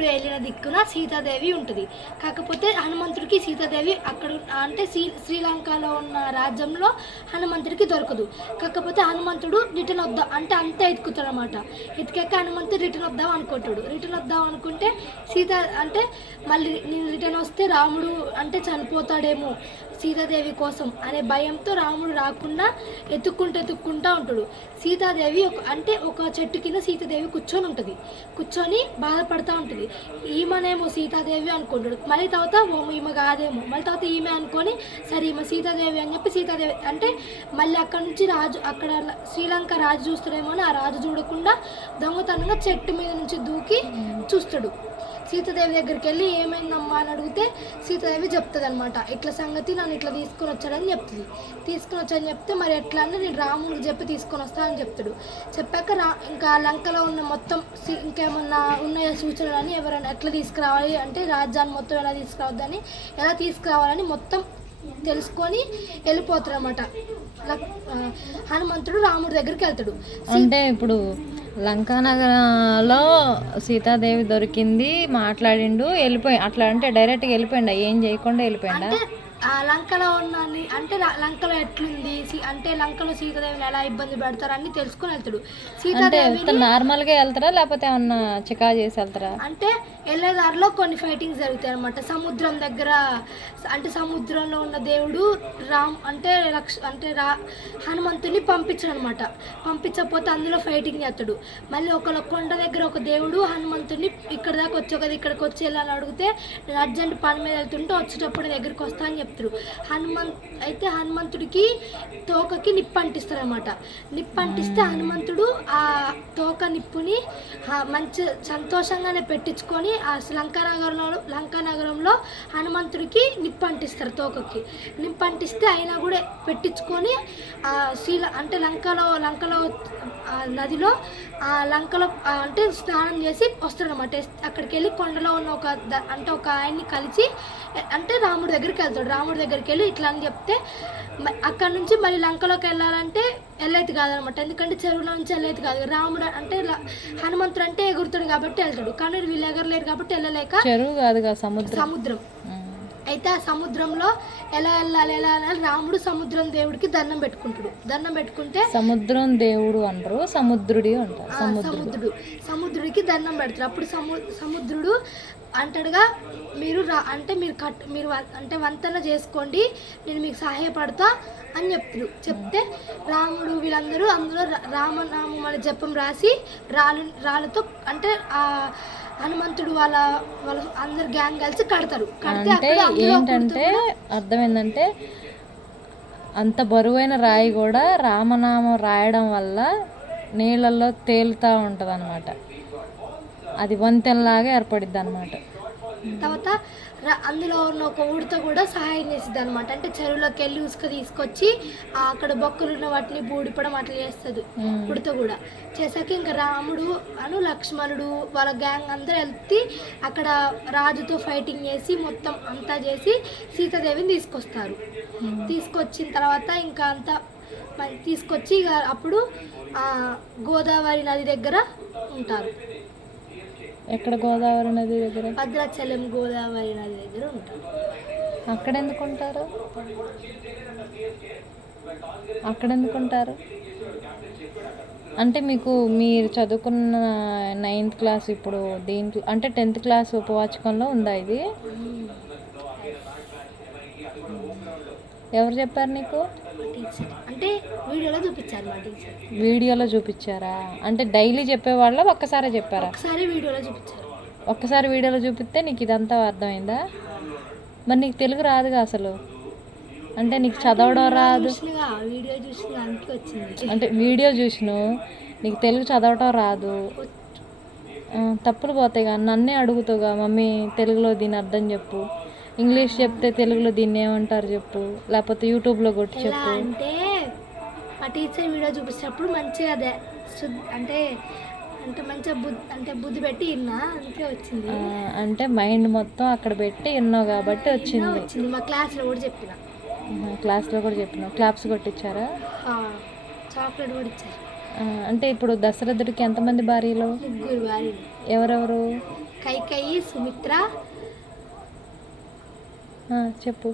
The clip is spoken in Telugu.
వెళ్ళిన దిక్కున సీతాదేవి ఉంటుంది. కాకపోతే హనుమంతుడికి సీతాదేవి అక్కడ అంటే శ్రీలంకలో ఉన్న రాజ్యంలో హనుమంతుడికి దొరకదు. కాకపోతే హనుమంతుడు రిటర్న్ వద్దాం అంటే అంతే ఎత్తుకుతాడు అనమాట. ఎత్తికాక హనుమంతుడు రిటర్న్ వద్దాం అనుకుంటాడు. రిటర్న్ వద్దాం అనుకుంటే సీత అంటే మళ్ళీ నేను రిటర్న్ వస్తే రాముడు అంటే చనిపోతాడేమో సీతాదేవి కోసం అనే భయంతో రాముడు రాకుండా ఎత్తుక్కుంటూ ఉంటాడు. సీతాదేవి ఒక చెట్టు కింద సీతాదేవి కూర్చొని ఉంటుంది. కూర్చొని బాధపడుతూ ఉంటుంది. ఈమెనేమో సీతాదేవి అనుకుంటాడు. మళ్ళీ తర్వాత ఈమె కాదేమో, మళ్ళీ తర్వాత ఈమె అనుకొని సరే ఈమె సీతాదేవి అని చెప్పి సీతాదేవి అంటే మళ్ళీ అక్కడ నుంచి రాజు అక్కడ శ్రీలంక రాజు చూస్తాడేమో అని ఆ రాజు చూడకుండా దొంగతనంగా చెట్టు మీద నుంచి దూకి చూస్తాడు. సీతాదేవి దగ్గరికి వెళ్ళి ఏమైందమ్మా అని అడిగితే సీతాదేవి చెప్తుంది అనమాట. ఇట్లా సంగతి నన్ను ఇట్లా తీసుకొని వచ్చాడని చెప్తుంది. తీసుకొని వచ్చాడని చెప్తే మరి ఎట్లా అంటే నేను రాముడికి చెప్పి తీసుకొని వస్తా అని చెప్తాడు. చెప్పాక ఇంకా లంకలో ఉన్న మొత్తం ఇంకేమన్నా ఉన్నాయో సూచనలు అని ఎవరైనా ఎట్లా తీసుకురావాలి అంటే రాజ్యాన్ని మొత్తం ఎలా తీసుకురావాలని మొత్తం తెలుసుకొని వెళ్ళిపోతాడు అనమాట. హనుమంతుడు రాముడి దగ్గరికి వెళ్తాడు. అంటే ఇప్పుడు లంకానగరంలో సీతాదేవి దొరికింది, మాట్లాడిండు, వెళ్ళిపోయి అట్లా అంటే డైరెక్ట్గా వెళ్ళిపోయిండా, ఏం చేయకుండా వెళ్ళిపోయిండా? లంకలో ఉన్న అంటే లంకలో ఎట్లుంది అంటే లంకలో సీతాదేవిని ఎలా ఇబ్బంది పెడతారు అని తెలుసుకుని వెళ్తాడు. సీతాదేవి నార్మల్గా వెళ్తారా లేకపోతే ఏమన్నా చికా చేసి వెళ్తారా? అంటే వెళ్ళేదారిలో కొన్ని ఫైటింగ్స్ జరుగుతాయి అనమాట. సముద్రం దగ్గర అంటే సముద్రంలో ఉన్న దేవుడు హనుమంతుని పంపించాడు అనమాట. పంపించకపోతే అందులో ఫైటింగ్ చేస్తాడు. మళ్ళీ కొండ దగ్గర ఒక దేవుడు హనుమంతుని ఇక్కడ దాకా వచ్చి ఇక్కడికి వచ్చి వెళ్ళాలని అడిగితే నేను అర్జెంట్ పని మీద వెళ్తుంటే వచ్చేటప్పుడు దగ్గరికి వస్తా అని చెప్తాడు. హనుమంతుడికి తోకకి నిప్పు అంటిస్తారు అనమాట. నిప్పు అంటిస్తే హనుమంతుడు ఆ తోక నిప్పుని మంచి సంతోషంగానే పెట్టించుకొని ఆ లంకానగరంలో హనుమంతుడికి నిప్పు అంటిస్తారు. తోకకి నిప్పు అంటిస్తే అయినా కూడా పెట్టించుకొని అంటే లంకలో నదిలో లంకలో అంటే స్నానం చేసి వస్తాడనమాట. అక్కడికి వెళ్ళి కొండలో ఉన్న ఒక ఆయన్ని కలిసి అంటే రాముడి దగ్గరికి వెళ్తాడు. రాముడి దగ్గరికి వెళ్ళి ఇట్లా అని చెప్తే అక్కడ నుంచి మళ్ళీ లంకలోకి వెళ్ళాలంటే వెళ్ళేది కాదనమాట. ఎందుకంటే చెరువులో నుంచి వెళ్ళేది కాదు. రాముడు అంటే హనుమంతుడు అంటే ఎగురుతాడు కాబట్టి వెళ్తాడు. కానీ వీళ్ళు ఎగరలేరు కాబట్టి వెళ్ళలేక చెరువు కాదుగా సముద్రం అయితే ఆ సముద్రంలో ఎలా వెళ్ళాలి రాముడు సముద్రం దేవుడికి దండం పెట్టుకుంటాడు. దండం పెట్టుకుంటే సముద్రం దేవుడు అంటారు, సముద్రుడి అంటారు. సముద్రుడికి దండం పెడతారు. అప్పుడు సముద్రుడు అంటాడుగా మీరు అంటే వంతెన చేసుకోండి, నేను మీకు సహాయపడతా అని చెప్తే రాముడు వీళ్ళందరూ అందులో రామనామం అనే జపం రాసి రాళ్ళతో అంటే ఆ హనుమంతుడు వాళ్ళ అందరు గ్యాంగ్ కలిసి కడతారు. అంటే ఏంటంటే అర్థం ఏంటంటే అంత బరువైన రాయి కూడా రామనామం రాయడం వల్ల నీళ్ళల్లో తేలుతూ ఉంటుంది అన్నమాట. అది వంతెనలాగా ఏర్పడిద్ది అన్నమాట. తర్వాత అందులో ఉన్న ఒక ఉడత కూడా సహాయం చేస్తుంది అనమాట. అంటే చెరువులోకి వెళ్ళి ఉసుక తీసుకొచ్చి అక్కడ బొక్కలు ఉన్న వాటిని బూడిపడం అట్లా చేస్తుంది ఉడత కూడా. చేశాక ఇంకా రాముడు లక్ష్మణుడు వాళ్ళ గ్యాంగ్ అందరూ వెళ్తే అక్కడ రాజుతో ఫైటింగ్ చేసి మొత్తం అంతా చేసి సీతాదేవిని తీసుకొస్తారు. తీసుకొచ్చిన తర్వాత ఇంకా అంతా తీసుకొచ్చి ఇక అప్పుడు గోదావరి నది దగ్గర ఉంటారు. ఎక్కడ గోదావరి నది దగ్గర? భద్రాచలం గోదావరి నది దగ్గర ఉంటారు. అక్కడ ఎందుకుంటారు? అంటే మీరు చదువుకున్న 9th క్లాస్ ఇప్పుడు దీంట్లో అంటే 10th క్లాస్ ఉపవాచకంలో ఉందా ఇది? ఎవరు చెప్పారు నీకు? అంటే వీడియోలో చూపించారా? అంటే డైలీ చెప్పేవాళ్ళ ఒక్కసారి చెప్పారా? ఒక్కసారి వీడియోలో చూపిస్తే నీకు ఇదంతా అర్థమైందా? మరి నీకు తెలుగు రాదుగా అసలు, అంటే నీకు చదవడం రాదు. అంటే వీడియో చూసినావు, నీకు తెలుగు చదవటం రాదు, తప్పులు పోతాయి కదా. నన్నే అడుగుతావుగా మమ్మీ తెలుగులో దీని అర్థం చెప్పు, ఇంగ్లీష్ చెప్తే తెలుగులో దీన్ని ఏమంటారు చెప్పు, లేకపోతే యూట్యూబ్లో కొట్టి చెప్పు. అంటే మా టీచర్ వీడియో చూపించినప్పుడు మంచిగా అదే అంటే మంచిగా బుద్ధి పెట్టి విన్నా, అందుకే వచ్చింది. అంటే మైండ్ మొత్తం అక్కడ పెట్టి విన్నావు కాబట్టి వచ్చింది. మా క్లాస్లో కూడా చెప్పిన. క్లాప్స్ కొట్టించారా? చాక్లెట్ కూడా ఇచ్చారు. అంటే ఇప్పుడు దశరథుడికి ఎంతమంది భార్యలు? 3 భార్యలు. ఎవరెవరు? కైకేయి, సుమిత్ర, చెప్పు